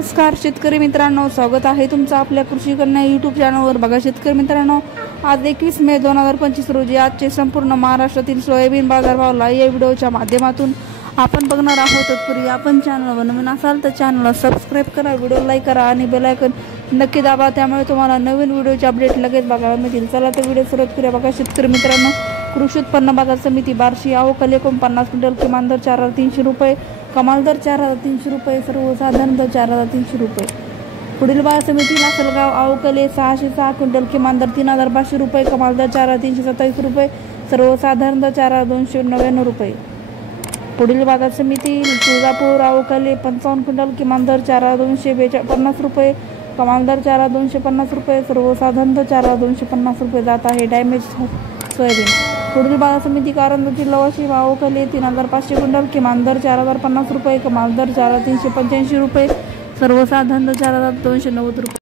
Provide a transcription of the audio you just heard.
नमस्कार शेतकरी मित्रांनो, स्वागत आहे तुमचं आपल्या कृषी कन्या यूट्यूब चॅनलवर। बघा शेतकरी मित्रांनो, आज 21 मे 2025 रोजी आजचे संपूर्ण महाराष्ट्रातील सोयाबीन बाजारभाव लाईव्ह या व्हिडिओच्या माध्यमातून आपण बघणार आहोत। तत्पूर्वी आपण चॅनलवर नवीन असाल तर चॅनलला सबस्क्राइब करा, व्हिडिओ लाईक करा आणि बेल आयकॉन नक्की दाबा, त्यामुळे तुम्हाला नवीन व्हिडिओचे अपडेट लगेच बघायला मिळतील। चला तर व्हिडिओ सुरू करूया। बघा शेतकरी मित्रांनो, कृषी उत्पन्न बाजार समिती बार्शी आवक 49 क्विंटल, किमान दर 4,300 रुपये, कमाल दर 4,300 रुपये, सर्वसाधारण दर 4,300 रुपये। पुढील बाजार समिती लासलगाव आवकले 606 क्विंटल, किमान दर 3,500 रुपये, कमाल दर 4,327 रुपये, सर्वसाधारण दर 4,299 रुपये। पुढील बाजार समिती तुळजापूर आवकले 55 क्विंटल, किमान दर 4,250 रुपये, कमाल दर 4,250 रुपये, सर्वसाधारण दर 4,250 रुपये जात आहे डॅमेज सोयाबीन। पुढील बाजार समिती कारंजाची लवाशी आवकले 3,500 क्विंटल, किमान दर 4,050 रुपये, कमाल दर 4,385 रुपये, सर्वसाधारण दर 4,290 रुपये।